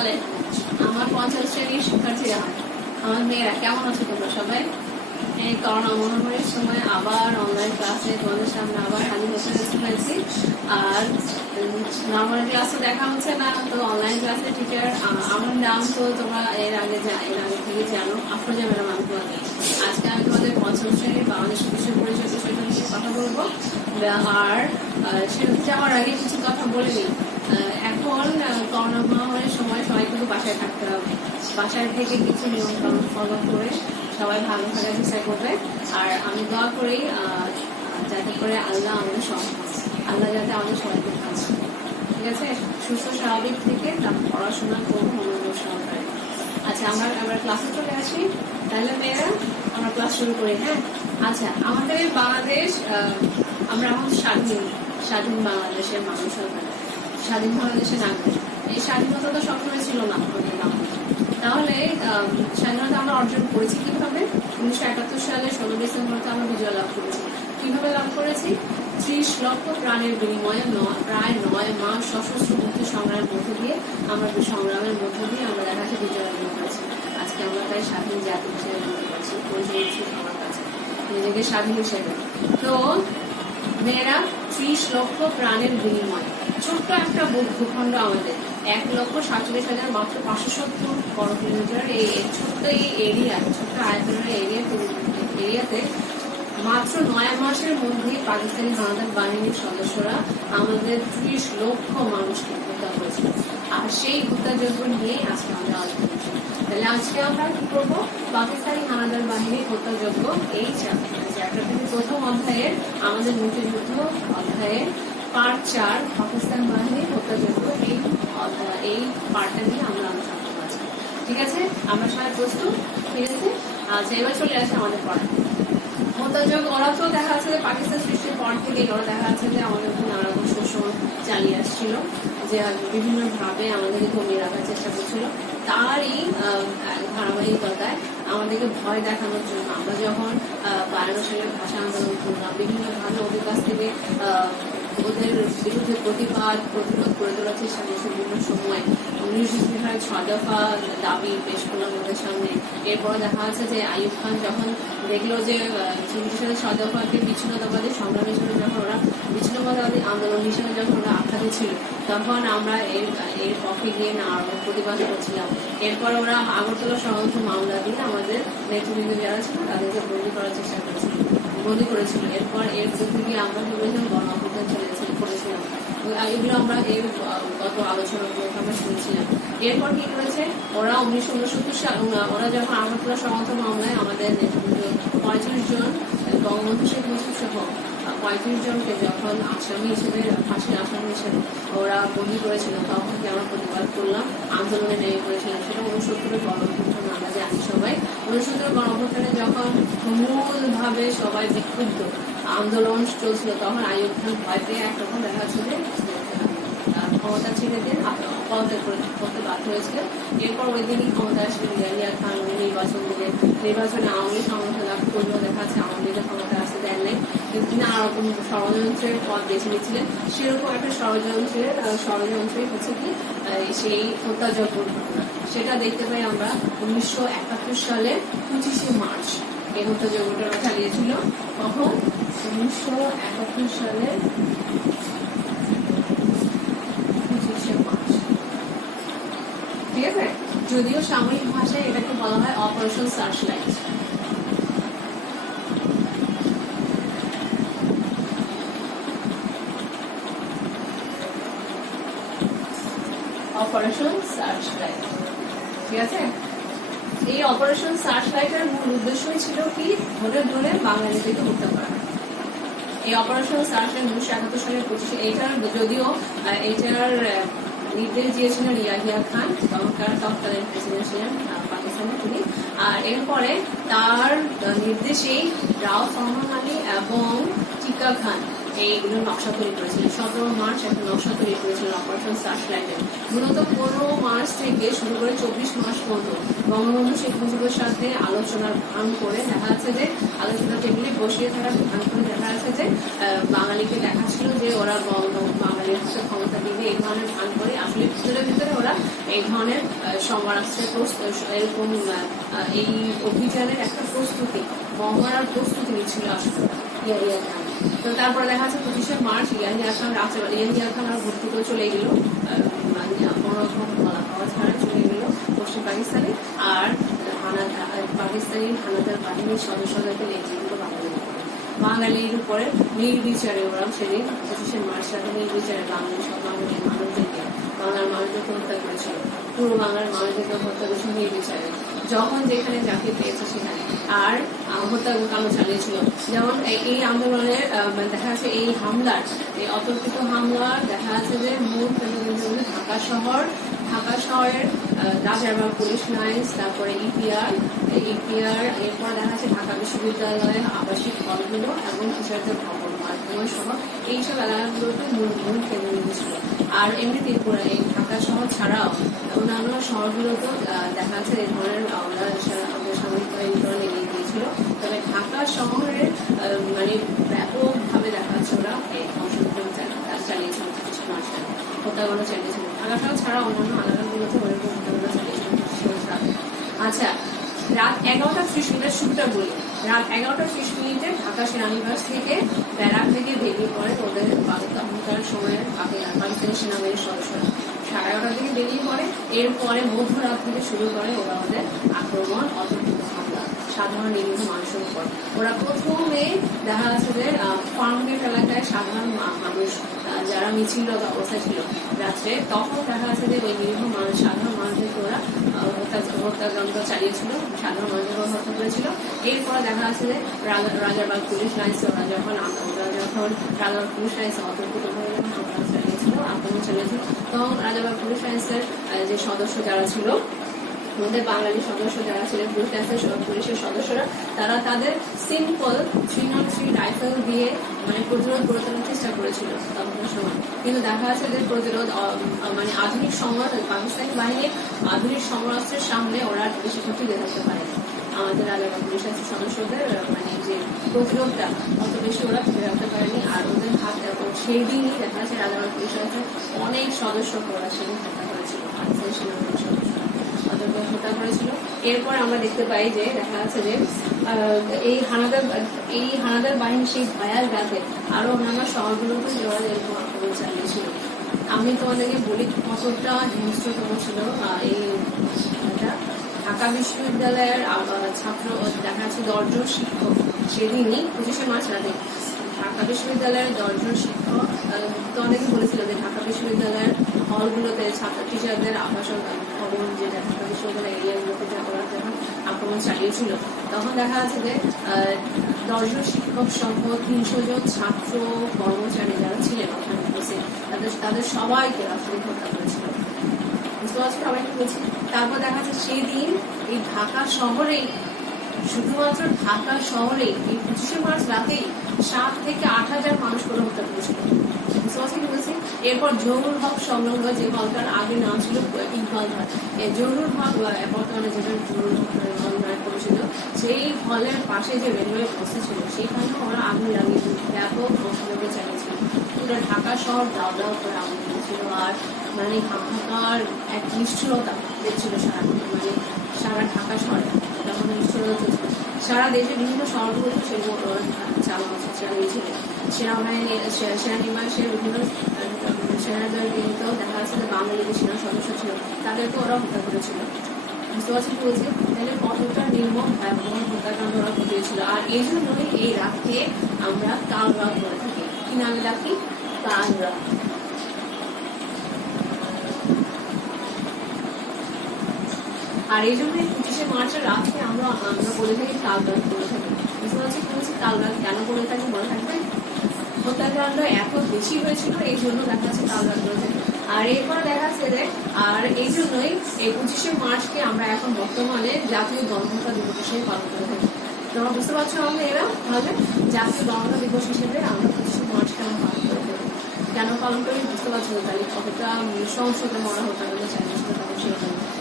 বলে আমার 50 শ্রেণীর শিক্ষার্থীরা, আমার মেয়েরা কেমন আছো তোমরা সবাই? এই করোনা মহামারীর সময় আবার অনলাইন ক্লাসে তোমাদের সামনে আবার হাজির হতে হয়েছি। আর নর্মাল ক্লাসে দেখা হচ্ছে না, তো অনলাইন ক্লাসে টিচার আমার নাম তো তোমরা এর আগে থেকে জানো, আফরোজা ম্যাডাম আমি তোমাদের। আজকে আমি তোমাদের 5ম শ্রেণীর বাংলাদেশ বিষয় পরিচয় বিষয়টা নিয়ে কথা বলবো। আর সেটা যাওয়ার আগে কিছু কথা বলে নিই। এখন করোনা মহামারীর সময় সবাই কিন্তু বাসায় থাকতে হবে। বাসায় থেকে কিছু নিয়ম কানুন ফলো করে সবাই ভালো থাকার চেষ্টা করবে। আর আমি দোয়া করি যাতে করে আল্লাহ আমাদের আল্লাহ যাতে আমাদের সবাইকে ভালো, ঠিক আছে, সুস্থ স্বাভাবিক থেকে তারপর পড়াশোনা করবো মনোযোগ সহকারে। আচ্ছা, আমরা ক্লাসে চলে আসি তাহলে মেয়েরা, আমরা ক্লাস শুরু করি। হ্যাঁ, আচ্ছা, আমাদের বাংলাদেশ, আমরা এখন স্বাধীন বাংলাদেশের মানুষ, স্বাধীন বাংলাদেশের নাগরিক। এই স্বাধীনতা তো সবসময় ছিল না আমাদের বাংলাদেশ। তাহলে স্বাধীনতা আমরা অর্জন করেছি কিভাবে? 1971 সালে 16 ডিসেম্বরকে আমরা বিজয় লাভ করেছি। কিভাবে লাভ করেছি? 30 লক্ষ প্রাণের বিনিময়ে প্রায় 9 মাস সশস্ত্র মুক্তি সংগ্রামের মধ্য দিয়ে আমরা দেখা যাচ্ছে বিজয় অর্জন করেছি। আজকে আমরা তাই স্বাধীন জাতি হিসেবে মনে করছি, পরিচয় দিচ্ছি সবার কাছে নিজেকে স্বাধীন হিসেবে। তো মেয়েরা, 30 লক্ষ প্রাণের বিনিময়, ছোট্ট একটা ভূখণ্ড আমাদের, 1,47,000 মাত্র 570 বর্গ কিলোমিটার। এই ছোট্ট ছোট্ট আয়তনের এরিয়াতে মাত্র 9 মাসের মধ্যে পাকিস্তানি হানাদার বাহিনীর সদস্যরা আমাদের 30 লক্ষ মানুষকে হত্যা করেছিল। আর সেই হত্যাযজ্ঞ নিয়ে আজকে আমরা আলোচনা করছি। তাহলে আজকে আমরা কি করবো? পাকিস্তানি হানাদার বাহিনীর হত্যাযজ্ঞ এই চ্যাপ্টার থেকে প্রথম অধ্যায়ের আমাদের মুক্তিযুদ্ধ অধ্যায়ের পার্ট 4 পাকিস্তান বাহিনীর হত্যাযজ্ঞ, এই পার্টটা নিয়ে আমরা আলোচনা করবো। ঠিক আছে, আমরা সবাই প্রস্তুত? ঠিক আছে, আচ্ছা, এবার চলে আসে আমাদের পড়া হত্যাযজ্ঞ। ওরা তো দেখা যাচ্ছে যে পাকিস্তান সৃষ্টির পর থেকেই ওরা দেখা যাচ্ছে যে আমাদের উপর নানা রকম শোষণ চালিয়ে আসছিল, যে বিভিন্ন ভাবে আমাদেরকে কমিয়ে রাখার চেষ্টা করছিল। তারই ধারাবাহিকতায় আমাদেরকে ভয় দেখানোর জন্য আমরা যখন 12 সালের ভাষা আন্দোলন করলাম, বিভিন্ন ভাবে ওদের কাছ থেকে ওদের বিরুদ্ধে প্রতিরোধ করে তোলার চেষ্টা করছে বিভিন্ন সময়। 19 দফা দাবি পেশ করলাম ওদের সামনে। এরপর দেখা যাচ্ছে যে আইয়ুব খান যখন দেখলো যে 19 দফাকে বিচ্ছিন্নতাবাদী সংগ্রাম হিসেবে যখন ওরা বিচ্ছিন্নতাবাদী আন্দোলন হিসেবে যখন ওরা আখ্যা দিচ্ছিল, তখন আমরা এর পক্ষে গিয়ে প্রতিবাদ করছিলাম। এরপর ওরা আগরতলা ষড়যন্ত্র মামলা দিয়ে আমাদের নেতৃবৃন্দ যারা ছিল তাদেরকে বন্দী করার চেষ্টা করেছিল। এরপর এর থেকে আমরা গণ অভ্যুত্থান করেছিলাম। এগুলো আমরা এর গত আলোচনাগুলো আমরা শুনেছিলাম। এরপর কি করেছে ওরা? 1969 সাল ওরা যখন আগরতলা ষড়যন্ত্র মামলায় আমাদের নেতৃবৃন্দ 35 জন, বঙ্গবন্ধু শেখ মুজিব সহ 35 জনকে যখন আসামি হিসেবে, ফাঁসির আসামি হিসেবে ওরা বন্দী করেছিল, তখন কি আমরা প্রতিবাদ করলাম, আন্দোলনে নেমে পড়েছিলাম। সেটা 69 গণ অভ্যুত্থান আমরা জানি সবাই। 69 গণ অভ্যুত্থানে যখন মূলভাবে সবাই বিক্ষুব্ধ আন্দোলন চলছিল, তখন আইয়ুব খান ভয় পেয়ে একরকম দেখা যাচ্ছে যে ক্ষমতা ছেড়ে দিয়ে পদত্যাগ করতে বাধ্য হয়েছিল। এরপর ওই দিনই ক্ষমতা আসলেন ইয়াহিয়া খান, নির্বাচনে আওয়ামী লীগ ক্ষমতা লাভ করলেও দেখা যাচ্ছে আওয়ামী লীগের ক্ষমতা আসতে দেন নাই, কিন্তু নানা রকম ষড়যন্ত্রের পথ বেছে নিচ্ছিলেন। সেরকম একটা ষড়যন্ত্রে হচ্ছে কি সেই হত্যাযজ্ঞ ঘটনা, সেটা দেখতে পাই আমরা 1971 সালে 25 মার্চ এই হত্যাযজ্ঞটা চালিয়েছিল। তখন 1971 সালে 25 মার্চ, ঠিক আছে। যদিও সামরিক ভাষায় এটাকে বলা হয় অপারেশন সার্চলাইট। অপারেশন সার্চলাইট, ঠিক আছে। এই অপারেশন সার্চলাইটের মূল উদ্দেশ্যই ছিল কি? ধরে ধরে বাঙালিদেরকে হত্যা করা। এই অপারেশন সার্চলাইট 1971 সালের 25, এইটার যদিও এইটার নির্দেশ দিয়েছিলেন ইয়াহিয়া খান, তৎকালীন প্রেসিডেন্ট ছিলেন পাকিস্তানের তিনি। আর এরপরে তার নির্দেশেই রাও ফরমান আলী এবং টিকা খান এইগুলো নকশা তৈরি করেছিলেন। 17 মার্চ একটা নকশা তৈরি করেছিলেন অপারেশন সার্চলাইটে। মূলত 15 মার্চ থেকে শুরু করে 24 মার্চ পর্যন্ত বঙ্গবন্ধু শেখ মুজিবের সাথে আলোচনার ভান করে দেখা যাচ্ছে যে আলোচনা টেবিলে বসিয়ে থাকার ভান করে দেখা যাচ্ছে যে বাঙালিকে দেখাচ্ছিল যে ওরা বাঙালির হাতে ক্ষমতা দিবে, এই ধরনের ভান করে আসলে ভিতরে ভিতরে ওরা এই ধরনের সমরাষ্ট্রের এরকম এই অভিযানের একটা প্রস্তুতি মহড়ার প্রস্তুতি নিচ্ছিল আসলে ইয়াহিয়া খান। তো তারপরে দেখা যাচ্ছে 25শে মার্চ ইয়াহিয়া খান আর ভর্তি করে চলে গেল, মানে কোনোরকম বলা পাওয়া ছাড়া চলে গেল পশ্চিম পাকিস্তানে। আর পাকিস্তানি হানাদার বাহিনীর সদস্যদেরকে নেতৃত্ব বাঙালির উপরে নির্বিচারে ওরা সেদিন 25শে মার্চ রাতে নির্বিচারে বাঙালি সব বাঙালির মানুষদেরকে বাংলার মানুষদেরকে হত্যা করেছিল, পুরো বাংলার মানুষদেরকে হত্যা করেছিল নির্বিচারে, যখন যেখানে যাকে পেয়েছে সেখানে। আর হত্যাকাণ্ড চালিয়েছিল। যেমন এই আন্দোলনের দেখা যাচ্ছে এই হামলার, এই অতর্কিত হামলার দেখা যাচ্ছে যে মূল কেন্দ্রবিন্দু ঢাকা শহরের রাজারবাগ পুলিশ লাইন্স, তারপরে ইপিআর, এরপর দেখা যাচ্ছে ঢাকা বিশ্ববিদ্যালয়ের আবাসিক হলগুলো এবং টিচারদের ভবন মাধ্যম সহ এইসব এলাকাগুলোতে মূল কেন্দ্রবিন্দু ছিল। আর এমনি ত্রিপুরা এই ঢাকা শহর ছাড়াও অন্যান্য শহরগুলোতেও দেখা যাচ্ছে এই ধরনের আমাদের সামরিক বাহিনী এগিয়ে দিয়েছিল। তবে ঢাকা শহরের মানে ব্যাপকভাবে দেখা যাচ্ছে ওরা এই সংশোধন চালিয়েছিল, হত্যাকাণ্ড চালিয়েছিল। ঢাকা শহর ছাড়া অন্যান্য এলাকাগুলোতে ওরকম হত্যাকাণ্ড চালিয়েছিল। আচ্ছা, রাত 11:30 শুরুটা বলি। রাত 11:30 ঢাকা সেনানিবাস থেকে ব্যারাক থেকে বেরিয়ে পড়ে ওদের তখনকার সময়ের পাকিস্তানি সেনাবাহিনীর সদস্যরা 11:30 থেকে বেরিয়ে পড়ে। এরপরে মধ্যরাত থেকে শুরু করে ওরা ওদের আক্রমণ, অতর্কিত হামলা সাধারণ নিরীহ মানুষের উপর। ওরা প্রথমে দেখা যাচ্ছে যে ফার্মগেট এলাকায় সাধারণ মানুষ যারা মিছিলরত অবস্থায় ছিল রাত্রে, তখন দেখা যাচ্ছে যে ওই নিরীহ সাধারণ মানুষদেরকে ওরা হত্যাকাণ্ড চালিয়েছিল, সাধারণ মানুষদের হত্যা করেছিল। এরপরে দেখা যাচ্ছে যে রাজারবাগ পুলিশ লাইন্সে ওরা যখন রাজারবাগ পুলিশ লাইন্সে অতর্কিতভাবে আক্রমণ চালিয়েছিল, তখন রাজারবাগ পুলিশ লাইন্সের যে সদস্য যারা ছিল, আমাদের বাঙালি সদস্য যারা ছিলেন পুলিশের সদস্যরা, তারা তাদের সিম্পল 303 রাইফেল দিয়ে মানে প্রতিরোধ গড়ে তোলার চেষ্টা করেছিল তখনকার সময়। কিন্তু দেখা যাচ্ছে যে প্রতিরোধ মানে আধুনিক পাকিস্তানি বাহিনীর আধুনিক সমরাস্ত্রের সামনে ওরা বেশি ক্ষতি দেখাতে পারে। আমাদের রাজারবাগ পুলিশ সদস্যদের মানে যে প্রতিরোধটা অত বেশি ওরা ফিরে রাখতে পারেনি। আর ওদের হাত সেই দিনই দেখা যাচ্ছে রাজারবাগ পুলিশ অনেক সদস্যকে ওরা সেদিন হত্যা করেছিল, পাকিস্তানি সেনাবাহিনীর সদস্য হত্যা করেছিল। এরপর আমরা দেখতে পাই যে দেখা যাচ্ছে যে এই হানাদার বাহিনী সেই ভয়াল রাতে আরো অন্যান্য শহরগুলোতে ওরা এরকম আক্রমণ চালিয়েছিল। আমি তোমাদেরকে বলি কতটা হিংস্রতম ছিল এই ঢাকা বিশ্ববিদ্যালয়ের ছাত্র দেখা যাচ্ছে 10 জন শিক্ষক সেদিনই 25শে মার্চ রাতে ঢাকা বিশ্ববিদ্যালয়ের 10 জন শিক্ষক তো অনেকে বলেছিল যে ঢাকা বিশ্ববিদ্যালয়ের হলগুলোতে ছাত্র টিচারদের আবাসন ভবন যে ঢাকা বিশ্ববিদ্যালয় এরিয়াগুলোতে ওরা যখন আক্রমণ চালিয়েছিল, তখন দেখা যাচ্ছে যে 10 জন শিক্ষক সহ 300 জন ছাত্র কর্মচারী যারা ছিলেন ওখানে তাদের সবাইকে রাষ্ট্রপতি হত্যা করেছিল। বুঝতে পারছি সবাইকে বলছি। তারপর দেখা যাচ্ছে সেই দিন এই ঢাকা শহরেই, শুধুমাত্র ঢাকা শহরে এই 25শে মার্চ রাতেই 7 থেকে 8,000 মানুষ করে হত্যা করেছিল। বুঝতে পারছি কি বলছি। এরপর জহুরুল হক সংলগ্ন যে হলটার আগে নাম ছিল ইকবাল ঘাট, জহুরুল হক বর্তমানে যেটা জহুরুল হল নামে পরিচিত, সেই হলের পাশে যে রেলওয়ে বসে ছিল সেখানে ওরা আগুন লাগিয়ে ব্যাপক ধ্বংসযজ্ঞ চালিয়েছিল। পুরো ঢাকা শহর দাও দাও করে আগুন লেগেছিল। আর মানে হাহাকার এক নিষ্ঠুরতা দেখছিল সারা ঢাকা শহরে, তখন নিষ্ঠুরতা চলছিল। সারা দেশের বিভিন্ন শহরগুলোতে সেগুলো চালিয়েছিল। সেনানিবাসের বিভিন্ন সেনাদের কিন্তু দেখা যাচ্ছে যে বাঙালি যে সেনা সদস্য ছিল তাদেরকে ওরা হত্যা করেছিল। বুঝতে পারছি কি বলছি। তাহলে কতটা নির্মম ভয়াবহ হত্যাকাণ্ড ওরা ঘটিয়েছিল। আর এই জন্যই এই রাতকে আমরা কাল রাত বলে থাকি। কি নামে ডাকি? কাল রাত। আর এই জন্য 25শে মার্চের রাতকে আমরা বলে থাকি কাল রাত বলে থাকি। বুঝতে পারছি কি বলছি। কাল রাত কেন বলে থাকি মনে থাকবে? হত্যাকাণ্ড এত বেশি হয়েছিল এই জন্য দেখা যাচ্ছে কাল রাত বলে থাকি। আর এরপর দেখা যাচ্ছে যে আর এই জন্যই এই 25শে মার্চকে আমরা এখন বর্তমানে জাতীয় গণহত্যা দিবস হিসেবে পালন করে থাকি। তোমরা বুঝতে পারছো আমরা এরা তাহলে জাতীয় গণহত্যা দিবস হিসেবে আমরা 25শে মার্চকে কেন পালন করে থাকি। কেন পালন করি বুঝতে পারছি না, তাহলে কতটা নৃশংসতা মরা হত্যাকাণ্ড চালিয়েছিল তখন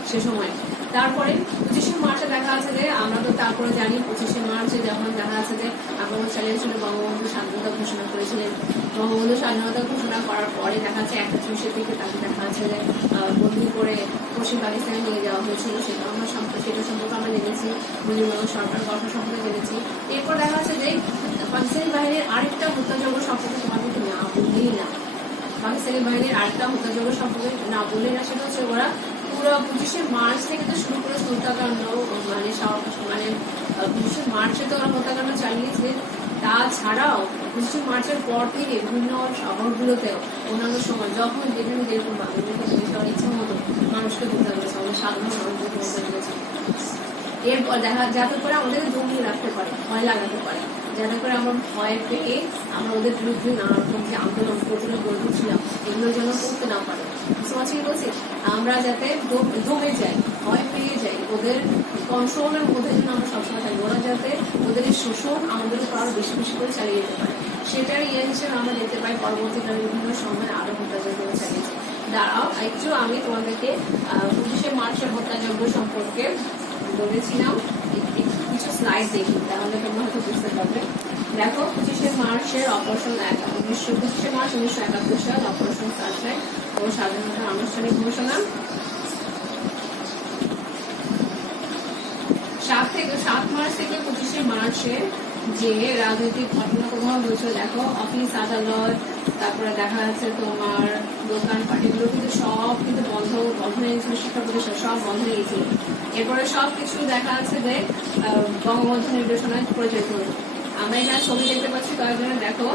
সে সময়। তারপরে 25শে মার্চে দেখা আছে যে আমরা তো তারপরে জানি 25শে মার্চে যখন দেখা আছে যে আক্রমণ চালিয়েছিল, বঙ্গবন্ধু স্বাধীনতা ঘোষণা করেছিলেন। বঙ্গবন্ধু স্বাধীনতা ঘোষণা করার পরে দেখা যাচ্ছে 31 থেকে তাকে দেখা যাচ্ছে যে বন্দি করে পশ্চিম পাকিস্তানে নিয়ে যাওয়া হয়েছিল। সেটা সম্পর্কে আমরা জেনেছি, মুজিবনগর সরকার গঠন সম্পর্কে জেনেছি। এরপর দেখা যাচ্ছে যে পাকিস্তানি বাহিনীর আরেকটা হত্যাযজ্ঞ সম্পর্কে তোমাদেরকে না বললেই না। পাকিস্তানি বাহিনীর আরেকটা হত্যাযজ্ঞ সম্পর্কে না বললেই না, সেটা হচ্ছে ওরা পুরো 25শে মার্চ থেকে তো শুরু করে হত্যাকাণ্ড, মানে 25শে মার্চে তো ওরা হত্যাকাণ্ড চালিয়েছে। তাছাড়াও 25শে মার্চের পর থেকে বিভিন্ন শহরগুলোতেও অন্যান্য সময় যখন যেখানে যেরকম বাংলাদেশের ইচ্ছা মতো মানুষকে হত্যা করেছে, আমাদের সাধারণ মানুষকে হত্যা করেছে। এরপর যাতে করে আমাদেরকে জমিয়ে রাখতে পারে, ভয় লাগাতে পারে, যাতে করে আমরা ভয় পেয়ে আমরা ওদের বিরুদ্ধে নানা রকম যে আন্দোলন প্রতিরোধ গড়েছিলাম এগুলোর জন্য করতে না পারে। বুঝতে পারছি কি বলছি? আমরা যাতে দমে যাই, ভয় পেয়ে যাই, ওদের কন্ট্রোলের মধ্যে যেন আমরা সবসময় থাকি, ওরা যাতে ওদের এই শোষণ আমাদের আরো বেশি বেশি করে চালিয়ে যেতে পারে। সেটার হিসেবে আমরা দেখতে পাই পরবর্তীকালে বিভিন্ন সময় আরো হত্যাযজ্ঞ চালিয়েছে। দাঁড়াও একটু আমি তোমাদেরকে 25শে মার্চের হত্যাযজ্ঞ সম্পর্কে বলেছিলাম, কিছু স্লাইড দেখি, তাহলে তোমরা হয়তো বুঝতে পারবে। দেখো 25শে মার্চের অপারেশন 25শে মার্চ 1971 সাল অপারেশন সার্চলাইট ও স্বাধীনতার আনুষ্ঠানিক ঘোষণা। 7 মার্চ থেকে 25শে মার্চে যে রাজনৈতিক ঘটনা প্রবাহ হয়েছিল, দেখো অফিস আদালত, তারপরে দেখা যাচ্ছে তোমার দোকান পার্টিগুলো কিন্তু সব কিন্তু বন্ধ হয়ে গেছিল, শিক্ষা প্রতিষ্ঠান সব বন্ধ হয়ে গেছিল। এরপরে সবকিছু দেখা যাচ্ছে যে বঙ্গবন্ধু নির্দেশনায় পরিচালিত হতো। আমরা এখানে ছবি দেখতে পাচ্ছি কয়েকজনে, দেখো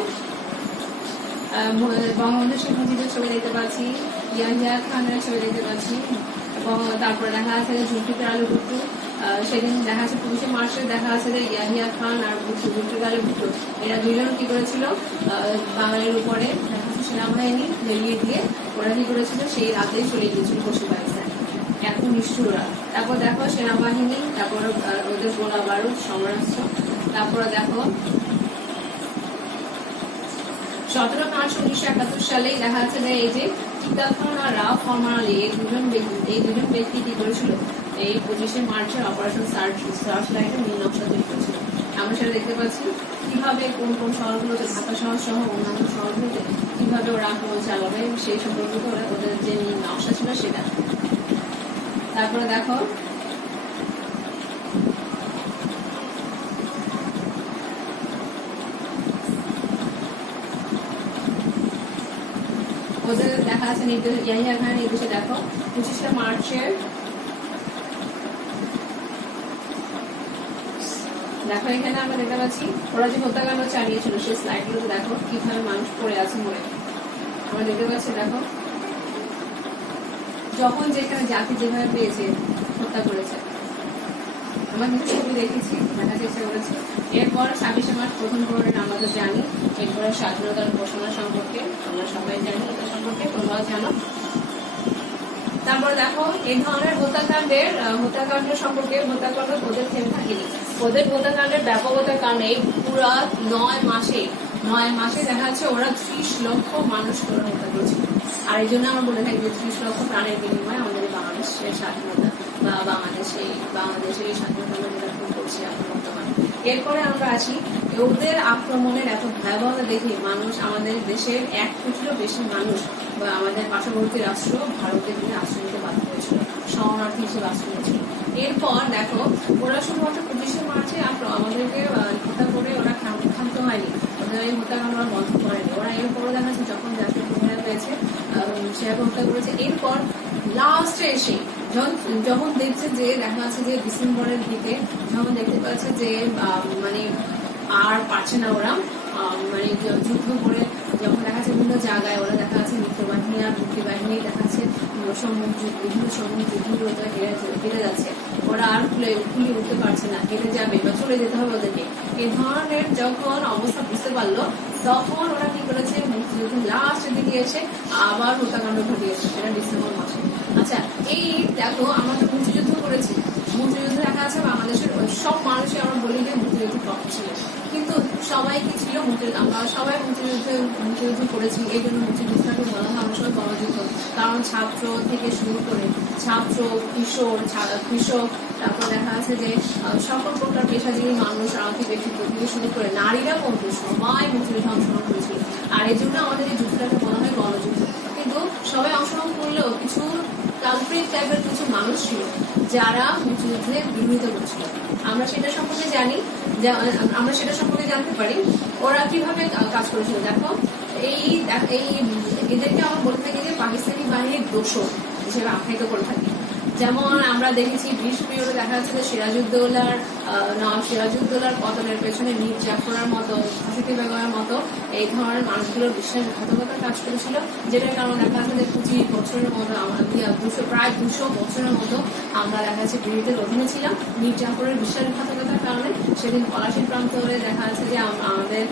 বঙ্গবন্ধু শেখ মুজিবের ছবি দেখতে পাচ্ছি, ইয়াহিয়া খানের ছবি দেখতে পাচ্ছি, তারপরে দেখা যাচ্ছে যে জুলফিকার আলী ভুট্টো। সেদিন দেখা যাচ্ছে 25শে মার্চে দেখা যাচ্ছে যে ইয়াহিয়া খান আর জুলফিকার আলী ভুট্টো এরা দুইজন কি করেছিল, বাঙালির উপরে দেখা যাচ্ছে সেনাবাহিনী লেলিয়ে দিয়ে ওরা কি করেছিল, সেই রাতেই চলে গিয়েছিল পশ্চিম পাকিস্তান। এত নিষ্ঠুররা। তারপর দেখো সেনাবাহিনী, তারপর ওদের গোলা বারুদ সমরাস্ত্র। তারপরে দেখো 17 মার্চ 1971 সালেই দেখা যাচ্ছে যে এই যে কিতাব খান আর রাও ফরমান আলী এই দুজন ব্যক্তি কি করেছিল, এই 25শে মার্চের অপারেশন সার্চ লাইটের নীল নকশা তৈরি করেছিল। আমরা সেটা দেখতে পাচ্ছি কিভাবে কোন কোন শহরগুলোতে, ঢাকা শহর সহ অন্যান্য শহরগুলোতে কিভাবে ওরা আক্রমণ চালাবে সেই সম্পর্কিত ওদের যে নীল নকশা ছিল সেটা। তারপরে দেখো ওদের দেখা যাচ্ছে নির্দেশ, ইয়াহিয়া খানের নির্দেশে দেখো 25শে মার্চের দেখো এখানে আমরা দেখতে পাচ্ছি ওরা যে হত্যাকাণ্ড চালিয়েছিল সেই স্লাইডগুলোতে দেখো কিভাবে মানুষ পড়ে আছে মরে। আমরা দেখতে পাচ্ছি দেখো যখন যেখানে জাতি যেভাবে পেয়েছে হত্যা করেছে। আমরা কিছু ছবি দেখেছি, দেখার চেষ্টা করেছি। এরপর 26শে মার্চ প্রথম প্রহরের আমাদের জানি, এরপরে স্বাধীনতার ঘোষণা সম্পর্কে আমরা সবাই জানি, এটা সম্পর্কে তোমরাও জানো। তারপরে দেখো এই ধরনের হত্যাকাণ্ড সম্পর্কে হত্যাকাণ্ড ওদের থেমে থাকেনি। ওদের হত্যাকাণ্ডের ব্যাপকতার কারণে পুরা 9 মাসে দেখা যাচ্ছে ওরা 30 লক্ষ মানুষকে ওরা হত্যা করেছিল। আর এই জন্য আমরা বলে থাকি যে 30 লক্ষ প্রাণের বিনিময়ে আমাদের বাংলাদেশের স্বাধীনতা বা বাংলাদেশের এই স্বাধীনতা আমরা যেরকম করছি এখন বর্তমানে। এরপরে আমরা আসি ওদের আক্রমণের এত ভয়াবহতা দেখে মানুষ, আমাদের দেশের 1 কোটিরও বেশি মানুষ বা আমাদের পার্শ্ববর্তী রাষ্ট্র ভারতের দিকে আশ্রয় নিতে বাধ্য হয়েছিল, শরণার্থী হিসেবে আশ্রয় নিয়েছিল। এরপর দেখো ওরা শুধুমাত্র 25শে মার্চে আমাদেরকে হত্যা করে ওরা ক্ষান্ত হয়নি, ওদের এই হত্যাকাণ্ড ওরা বন্ধ করেনি। ওরা এরপরও দেখা যাচ্ছে যখন জাতীয় প্রহরা হয়েছে সেরকম হত্যা করেছে। এরপর লাস্টে এসে যখন দেখছে যে দেখা যাচ্ছে যে ডিসেম্বরের দিকে যখন দেখতে পাচ্ছে যে মানে আর পারছে না ওরা, মানে যুদ্ধ করে যখন দেখা যাচ্ছে বিভিন্ন জায়গায় ওরা দেখা যাচ্ছে মিত্রবাহিনী আর মুক্তিবাহিনী দেখা যাচ্ছে বিভিন্ন সমুদ্র যুদ্ধগুলোতে হেরে যাচ্ছে, ওরা আর খুলে উঠতে পারছে না, হেরে যাবে বা চলে যেতে হবে ওদেরকে। এই ধরনের যখন অবস্থা বুঝতে পারলো তখন ওরা কি করেছে, মুক্তিযুদ্ধ লাস্টের দিকে এসে আবার হত্যাকাণ্ড ঘটিয়েছে, সেটা ডিসেম্বর মাসে। আচ্ছা এই দেখো আমরা তো মুক্তিযুদ্ধ করেছি, মুক্তিযুদ্ধ দেখা যাচ্ছে বাংলাদেশের সব মানুষই আমরা বলি যে মুক্তিযুদ্ধ পক্ষ ছিল, কিন্তু সবাই কি ছিল আমরা সবাই মুক্তিযুদ্ধ করেছি, এই জন্য মুক্তিযুদ্ধটাকে বলা হয় অনেক সময় গণযুদ্ধ। কারণ ছাত্র থেকে শুরু করে ছাত্র, কিশোর, কৃষক, তারপর দেখা যাচ্ছে যে সকল প্রকার পেশাজীবী মানুষ, আর্থিক ব্যক্তিত্ব থেকে শুরু করে নারীরা বলতে সবাই মুক্তিযুদ্ধে অংশগ্রহণ করেছিল। আর এই জন্য আমাদের এই যুদ্ধটাকে বলা হয় গণযুদ্ধ। কিন্তু সবাই অংশগ্রহণ করলেও কিছু কালপ্রিট টাইপের কিছু মানুষ ছিল যারা মুক্তিযুদ্ধে বিরোধিতা করছিল। আমরা সেটা সম্পর্কে জানতে পারি ওরা কিভাবে কাজ করেছিল। দেখো এদেরকে আমরা বলে থাকি যে পাকিস্তানি বাহিনীর দোষর হিসেবে আখ্যায়িত করে থাকি। যেমন আমরা দেখেছি ব্রিটিশ পিরিয়ডে দেখা যাচ্ছে যে সিরাজউদ্দৌলার পতনের পেছনে মীর জাফরের মতো, হাসিতি বেগমের মতো এই ধরনের মানুষগুলোর বিশ্বাসঘাতকতা কাজ করেছিল, যেটার কারণে দেখা যাচ্ছে যে 25 বছরের মতো প্রায় 200 বছরের মতো আমরা দেখা যাচ্ছে ব্রিটিশদের অধীনে ছিলাম। মীর জাফরের বিশ্বাসঘাতকতার কারণে সেদিন পলাশীর প্রান্তরে দেখা যাচ্ছে যে আমাদের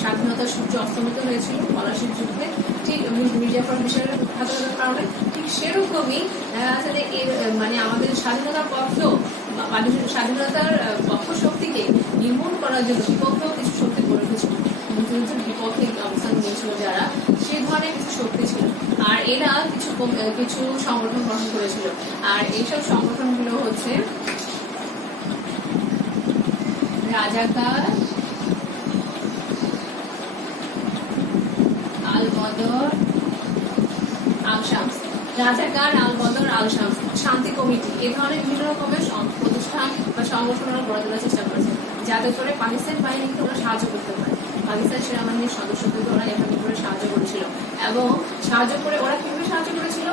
স্বাধীনতার সূর্য অস্তমিত হয়েছিল পলাশীর যুদ্ধে, ঠিক মীর জাফরের বিশ্বাসঘাতকতার কারণে। ঠিক সেরকমই দেখা যাচ্ছে যে মানে আমাদের স্বাধীনতার পক্ষেও, স্বাধীনতার পক্ষ শক্তিকে নির্মূল করার জন্য বিপক্ষেও কিছু শক্তি গড়ে উঠেছিল। মুক্তিযুদ্ধের বিপক্ষে অবস্থান নিয়েছিল যারা, সেই ধরনের কিছু শক্তি ছিল। আর এরা কিছু সংগঠন গঠন করেছিল। আর এইসব সংগঠনগুলো হচ্ছে রাজাকার, আল বদর, আল শামস, শান্তি কমিটি, এ ধরনের বিভিন্ন রকমের প্রতিষ্ঠান বা সংগঠন গড়ে তোলার চেষ্টা করেছে, যাতে করে পাকিস্তান বাহিনীকে ওরা সাহায্য করতে পারে। পাকিস্তান সেনাবাহিনীর সদস্যদেরকে ওরা এভাবে করে সাহায্য করেছিল। এবং সাহায্য করে ওরা কিভাবে সাহায্য করেছিল,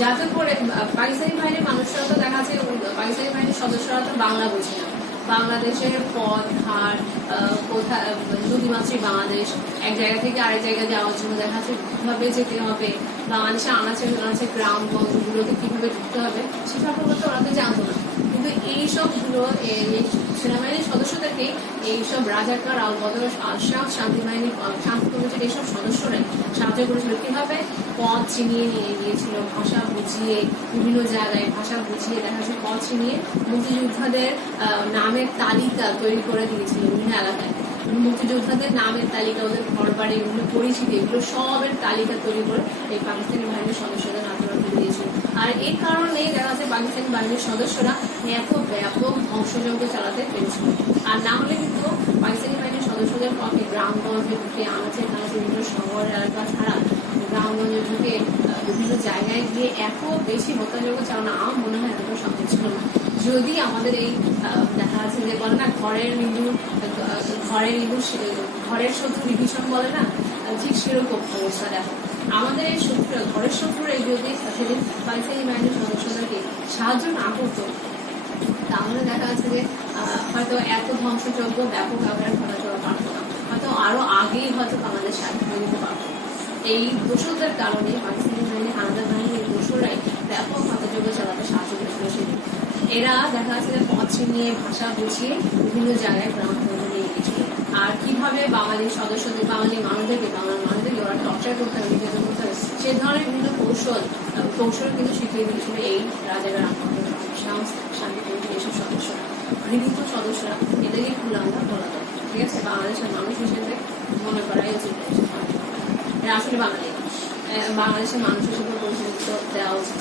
যাতে করে পাকিস্তানি বাহিনীর মানুষরা তো দেখা যাচ্ছে, পাকিস্তানি বাহিনীর সদস্যরা তো বাংলা বোঝে না। বাংলাদেশের পথ ঘাট, কোথায় নদীমাতৃক বাংলাদেশ, এক জায়গা থেকে আরেক জায়গায় যাওয়ার জন্য দেখা যাচ্ছে কিভাবে যেতে হবে, বাংলাদেশের আনাচে গ্রামগঞ্জগুলোতে কিভাবে ঢুকতে হবে, সে সম্পর্কে তো ওরা তো জানতো না। কিন্তু এইসবগুলো সেনাবাহিনীর সদস্যদেরকে এইসব রাজাকার, আল বদর, আল শামস, শান্তি কমিটির এইসব সদস্যরাই সাহায্য করেছিল। কিভাবে পথ চিনিয়ে নিয়ে গিয়েছিল, ভাষা বুঝিয়ে, বিভিন্ন জায়গায় ভাষা বুঝিয়ে দেখা যাচ্ছে পথ চিনিয়ে মুক্তিযোদ্ধাদের নামের তালিকা তৈরি করে দিয়েছিল বিভিন্ন এলাকায়। মুক্তিযোদ্ধাদের নামের তালিকা, ওদের ঘর বাড়ি, এগুলো পরিচিতি, এগুলো সবের তালিকা তৈরি করে এই পাকিস্তানি বাহিনীর সদস্যদের হাতে দিয়েছিল। আর এই কারণে দেখা যাচ্ছে পাকিস্তানি বাহিনীর সদস্যরা এত ব্যাপক ধ্বংসযজ্ঞ চালাতে পেরেছিল। আর না হলে কিন্তু পাকিস্তানি বাহিনীর সদস্যদের পক্ষে গ্রামগঞ্জে ঢুকে, আনাচে বিভিন্ন শহর এলাকা ছাড়া গ্রামগঞ্জে ঢুকে বিভিন্ন জায়গায় গিয়ে এত বেশি হত্যাযজ্ঞ চালানো আমার মনে হয় এতটা সম্ভব ছিল না। যদি আমাদের এই দেখা যাচ্ছে যে বলে না ঘরের শত্রু বিভীষণ বলে না, ঠিক সেরকম অবস্থা। দেখো আমাদের এই শত্রুরা, ঘরের শত্রুরা যদি সেদিন পাকিস্তানি বাহিনীর সদস্যদেরকে সাহায্য না করতো, তাহলে দেখা যাচ্ছে যে হয়তো এত ধ্বংসযজ্ঞ ব্যাপক আকারে ঘটা চলা পারতো না, হয়তো আরো আগেই হয়তো বাংলাদেশ স্বাধীন হয়ে যেতে পারতো। এই দোষরদের কারণে পাকিস্তানি বাহিনী, হানাদার বাহিনীর দোষরাই ব্যাপক হত্যাযজ্ঞ চালাতে সাহায্য করেছিল সেদিন। এরা দেখা যাচ্ছে যে পথ নিয়ে, ভাষা বুঝিয়ে বিভিন্ন জায়গায় গ্রামগঞ্জে নিয়ে গিয়েছিল। আর কিভাবে বাঙালি মানুষদেরকে ওরা টর্চার করতে হবে, নির্যাতন করতে হবে, সে ধরনের বিভিন্ন কৌশল কিন্তু শিখিয়ে দিয়েছিল এই রাজাকার, শামস, শান্তি কমিটির এইসব সদস্যরা, গৃহীত সদস্যরা। এদেরই খুলে আমরা বলা যায়, ঠিক আছে? বাংলাদেশের মানুষ হিসেবে মনে করাই উচিত, এরা আসলে বাংলাদেশের মানুষ হিসেবে পরিচিত দেওয়া উচিত,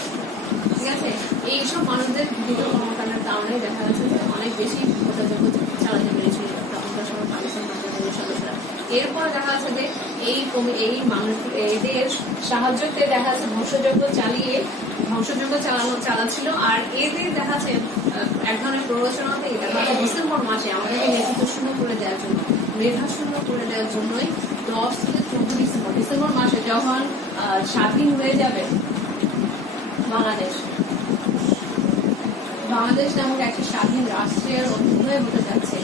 ঠিক আছে? এইসব মানুষদের গৃহীত কর্মকাণ্ডের কারণে দেখা যাচ্ছে যে অনেক বেশি হত্যাযজ্ঞ চালাতে পেরেছিল তখনকার সময় পাকিস্তান বাহিনীর সদস্যরা। এরপর দেখা যাচ্ছে যে এদের সাহায্যতে দেখা যাচ্ছে ধ্বংসযজ্ঞ চালাচ্ছিল। আর এদের দেখা যাচ্ছে এক ধরনের প্ররোচনাতে দেখা যাচ্ছে ডিসেম্বর মাসে আমাদেরকে নেতৃত্ব শূন্য করে দেওয়ার জন্য, মেধা শূন্য করে দেওয়ার জন্যই 10 থেকে 14 ডিসেম্বর মাসে যখন স্বাধীন হয়ে যাবে বাংলাদেশ নামক একটা স্বাধীন রাষ্ট্রের অভ্যুদয় হতে যাচ্ছে,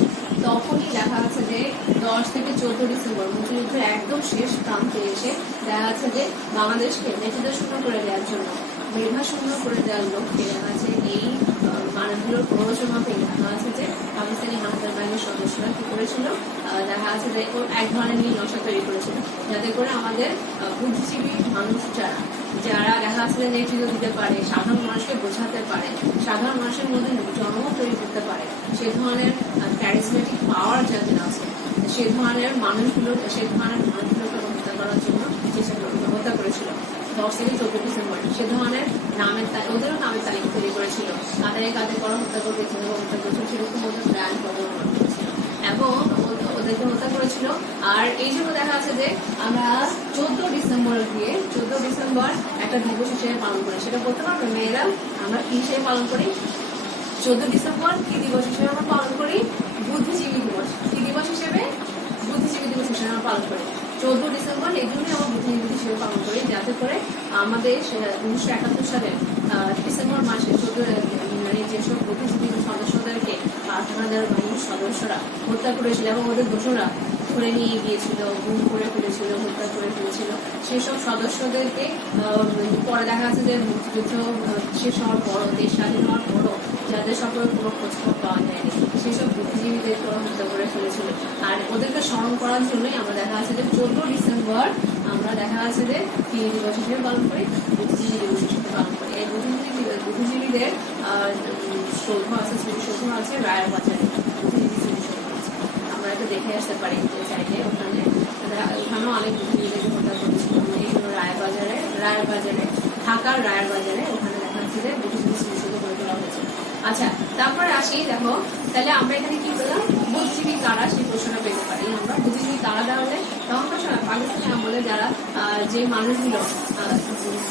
তখনই দেখা যাচ্ছে যে 10 থেকে 14 ডিসেম্বর মুক্তিযুদ্ধের একদম শেষ প্রান্তে এসে দেখা যাচ্ছে যে বাংলাদেশকে নেতৃত্ব শূন্য করে দেওয়ার জন্য, মেধা শূন্য করে দেওয়ার লক্ষ্যে দেখা যাচ্ছে এই মানুষগুলোর প্ররোচনাতেই দেখা যাচ্ছে যে পাকিস্তানি হানাদার বাহিনীর সদস্যরা কি করেছিল, দেখা যাচ্ছে যে এক ধরনের নীল নকশা তৈরি করেছিল, যাতে করে আমাদের বুদ্ধিজীবী মানুষ যারা দেখা যাচ্ছে যে নেতৃত্ব দিতে পারে, সাধারণ মানুষকে বোঝাতে পারে, সাধারণ মানুষের মধ্যে জনমত তৈরি করতে পারে, সে ধরনের ক্যারিজমেটিক পাওয়ার যাদের আছে সে ধরনের মানুষগুলোকে হত্যা করার জন্য চেষ্টা হত্যা করেছিল 10 থেকে 14 ডিসেম্বর। সে ধরনের ওদেরও নামের তালিকা তৈরি করেছিল, কাদের করা হত্যা করবে, হত্যা করেছিল, সেরকম ওদের প্ল্যান প্রবর্তন করেছিল এবং ওদেরকে হত্যা করেছিল। আর এই জন্য দেখা যাচ্ছে যে আমরা 14 ডিসেম্বর একটা দিবস হিসেবে পালন করি। সেটা বলতে পারবে মেয়েরা আমরা কি হিসেবে পালন করি? 14 ডিসেম্বর কি দিবস হিসেবে আমরা পালন করি? বুদ্ধিজীবী দিবস। কি দিবস হিসেবে? বুদ্ধিজীবী দিবস হিসেবে আমরা পালন করি। 14 ডিসেম্বর এই জন্যই আমরা বুদ্ধিজীবী হিসেবে পালন করি, যাতে করে আমাদের 1971 সালের ডিসেম্বর মাসে যেসব বুদ্ধিজীবী সদস্যদেরকে 8,000 বাহিনীর সদস্যরা হত্যা করেছিল এবং ওদের দোষরা ধরে নিয়ে গিয়েছিল, গুম করে ফেলেছিল, হত্যা করে ফেলেছিল, সেসব সদস্যদেরকে পরে দেখা যাচ্ছে যে মুক্তিযুদ্ধ শেষ হওয়ার পরও, দেশ স্বাধীন হওয়ার পরও যাদের সকলের কোনো খোঁজখবর পাওয়া যায়নি, সেসব বুদ্ধিজীবীদেরকে হত্যা করে ফেলেছিল। আর ওদেরকে স্মরণ করার জন্যই আমরা দেখা যাচ্ছে যে 14 ডিসেম্বর আমরা দেখা যাচ্ছে যে কি দিবস হিসেবে পালন করি? বুদ্ধিজীবী দিবস হিসেবে পালন করি। এই বুদ্ধিজীবীদের সৌধ আছে, স্মৃতিসৌধ আছে রায়ের বাজারে, বুদ্ধিজীবী স্মৃতিসৌধ আছে। আমরা এটা দেখে আসতে পারি চাইলে, ওখানেও অনেক বুদ্ধিজীবীদেরকে হত্যা করেছিল। এই জন্য রায়ের বাজারে ঢাকার রায়ের বাজারে ওখানে দেখা যাচ্ছে যে বুদ্ধিজীবী স্মৃতিসৌধ গড়ে তোলা হয়েছে। আচ্ছা, তারপরে আসি, দেখো তাহলে আমরা এখানে কি করলাম? বুদ্ধিজীবী কারা, সেই প্রশ্নটা পেতে পারি আমরা। বুদ্ধিজীবী কারা তাহলে তখন পাকিস্তানি আমলে যারা যে মানুষগুলো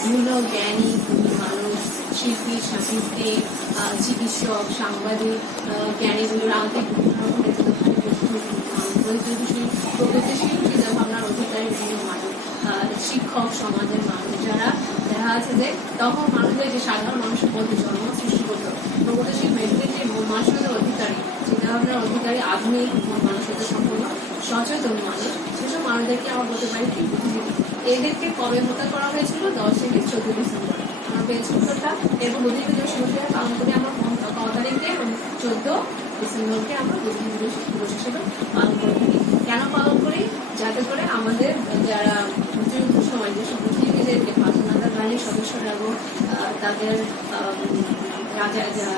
বিভিন্ন জ্ঞানী মানুষ, শিল্পী, সাহিত্যিক, চিকিৎসক, সাংবাদিক, জ্ঞানীগুলো রাজনৈতিক প্রগতিশীল চিন্তাভাবনার অধিকারী বিভিন্ন মানুষ, শিক্ষক সমাজের মানুষ, যারা দেখা যাচ্ছে যে তখন মানুষের যে সাধারণ মানুষের মধ্যে জন্ম সৃষ্টি করত, প্রগতিশীল মেধাবী যে মানুষের অধিকারী, চিন্তাভাবনার অধিকারী, আধুনিক মানুষের সম্পূর্ণ সচেতন মানুষ, সেসব মানুষদেরকে আমরা বলতে পারি কি? বুদ্ধিজীবী। এদেরকে কবে হত্যা করা হয়েছিল? 10 থেকে 14 ডিসেম্বর আমরা পেয়েছি উত্তরটা। এবং বুদ্ধিজীবী দিবস হিসেবে পালন করি আমরা কত তারিখে? 14 ডিসেম্বরকে আমরা বুদ্ধিজীবী দিবস হিসেবে পালন করে থাকি। কেন পালন করি? যাতে করে আমাদের যারা মুক্তিযুদ্ধের সময় যেসব বুদ্ধিজীবীদেরকে 5,000 বাহিনীর সদস্যরা এবং তাদের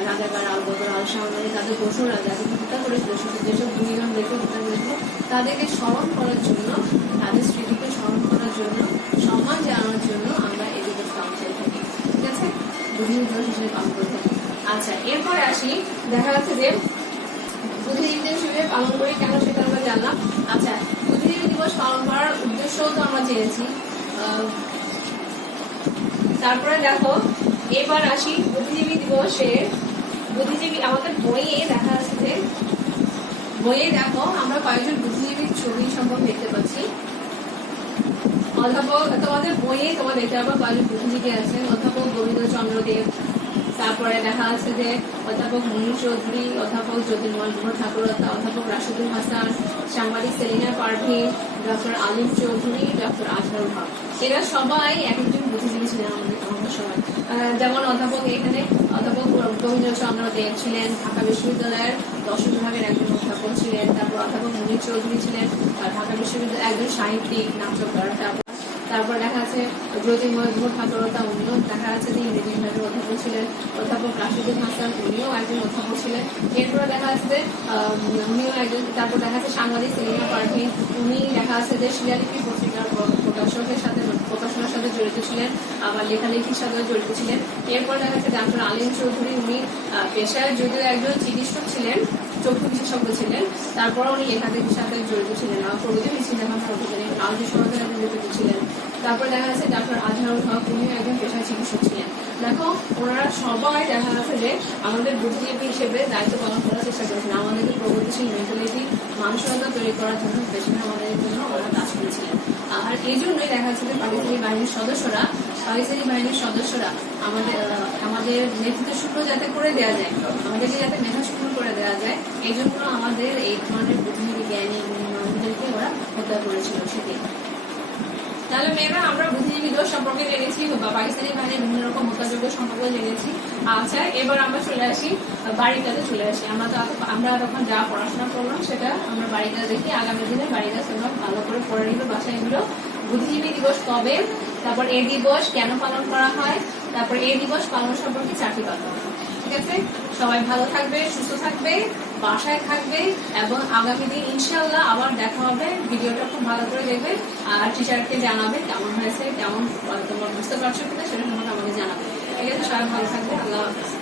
রাজাকার আল বদর আল শাহী, তাদের দোষরা যাদের হত্যা করেছিল, যেসব দুইজনদেরকে হত্যা করেছিল, তাদেরকে স্মরণ করার জন্য, তাদের স্মৃতিকে স্মরণ করার জন্য, সম্মান জানানোর জন্য আমরা এই দিবস পালন করে থাকি। ঠিক আছে, বুদ্ধিজীবী দিবস হিসেবে পালন করে থাকি। আচ্ছা, এরপরে আসি, দেখা যাচ্ছে যে বুদ্ধিজীবী দিবস হিসেবে পালন করি কেন সেটা আমরা জানলাম। আচ্ছা, বুদ্ধিজীবী দিবস পালন করার উদ্দেশ্যও তো আমরা জেনেছি। তারপরে দেখো, এবার আসি বুদ্ধিজীবী দিবসের আমাদের বইয়ে দেখা যাচ্ছে যে বইয়ে দেখো আমরা কয়েকজন বুদ্ধিজীবীর ছবি সম্পর্কে দেখতে পাচ্ছি। অধ্যাপক, তোমাদের বইয়ে তোমরা দেখতে পাবো কয়েকজন বুদ্ধিজীবী আছেন। অধ্যাপক গোবিন্দচন্দ্র দেব, তারপরে দেখা যাচ্ছে যে অধ্যাপক মনির চৌধুরী, অধ্যাপক জ্যোতির্ময় ঠাকুরতা, অধ্যাপক রাশিদুল হাসান, সাংবাদিক সেলিনা পারভীন, ডক্টর আলিম চৌধুরী, ডক্টর আজহারুল হক। এরা সবাই এক একজন বুদ্ধিজীবী ছিলেন আমাদের সময়। যেমন অধ্যাপক গোবিন্দচন্দ্র দেব ছিলেন ঢাকা বিশ্ববিদ্যালয়ের দর্শন বিভাগের একজন অধ্যাপক ছিলেন। তারপর অধ্যাপক মনির চৌধুরী ছিলেন ঢাকা বিশ্ববিদ্যালয়ের একজন সাহিত্যিক, নাট্যকার। তারপর দেখা যাচ্ছে জ্যোতির্ময় ঠাকুরতা, উনিও দেখা যাচ্ছে যে ইংরেজি বিভাগের অধ্যাপক ছিলেন। অধ্যাপক রাশিদুল হাসান, উনিও একজন অধ্যাপক ছিলেন। এরপরে দেখা যাচ্ছে উনিও একজন। তারপর দেখা যাচ্ছে সাংবাদিক সেলিনা পারভীন, উনি দেখা যাচ্ছে যে শিলালিপি পত্রিকার প্রকাশনার সাথে জড়িত ছিলেন, আবার লেখালেখির সাথে জড়িত ছিলেন। এরপর দেখা যাচ্ছে ডক্টর আলিম চৌধুরী, উনি পেশায় যদিও একজন চিকিৎসক ছিলেন, চক্ষু বিশেষজ্ঞ ছিলেন, তারপর উনি লেখালেখির সাথে জড়িত ছিলেন না, প্রগতিশীল চিন্তাভাবনার অধিকারী, রাজনীতি সমাজের একজন জড়িত ছিলেন। তারপর দেখা যাচ্ছে ডক্টর আজহারুল হক, উনিও একজন পেশায় চিকিৎসক ছিলেন। দেখো, ওনারা সবাই দেখা যাচ্ছে যে আমাদের বুদ্ধিজীবী হিসেবে দায়িত্ব পালন করার চেষ্টা করেছিলেন, আমাদেরকে প্রগতিশীল মেন্টালিটি, মানসিকতা তৈরি করার জন্য পেছনে আমাদের জন্য ওরা কাজ করেছিলেন। আর এই জন্যই দেখা যাচ্ছে যে পাকিস্তানি বাহিনীর সদস্যরা আমাদের নেতৃত্ব শূন্য যাতে করে দেওয়া যায়, আমাদেরকে যাতে মেধা শূন্য করে দেওয়া যায়, এই জন্য আমাদের এই ধরনের বুদ্ধিজীবী জ্ঞানী মানুষদেরকে ওরা হত্যা করেছিল সেদিন। তাহলে মেয়েরা আমরা বুদ্ধিজীবী দিবস সম্পর্কে জেনেছি বা পাকিস্তানি বাহিনীর বিভিন্ন রকম হত্যাযোগ্য সম্পর্কে জেনেছি। আচ্ছা, এবার আমরা চলে আসি বাড়িটাতে চলে আসি। আমরা তখন যা পড়াশোনা করলাম সেটা আমরা বাড়িটা দেখি। আগামী দিনে বাড়িটা তোমরা ভালো করে পড়ে নিবে বাসায় এগুলো। বুদ্ধিজীবী দিবস কবে, তারপর এই দিবস কেন পালন করা হয়, তারপর এই দিবস পালন সম্পর্কে 4টি কথা। ঠিক আছে, সবাই ভালো থাকবে, সুস্থ থাকবে। বাসায় থাকবে এবং আগামী দিন ইনশাআল্লাহ আবার দেখা হবে। ভিডিওটা খুব ভালো করে দেখবে আর টিচারকে জানাবে কেমন হয়েছে, কেমন তোমরা বুঝতে পারছো কিনা সেটা সম্পর্কে আমাকে জানাবে। ঠিক আছে, সবাই ভালো থাকবে। আল্লাহ হাফেজ।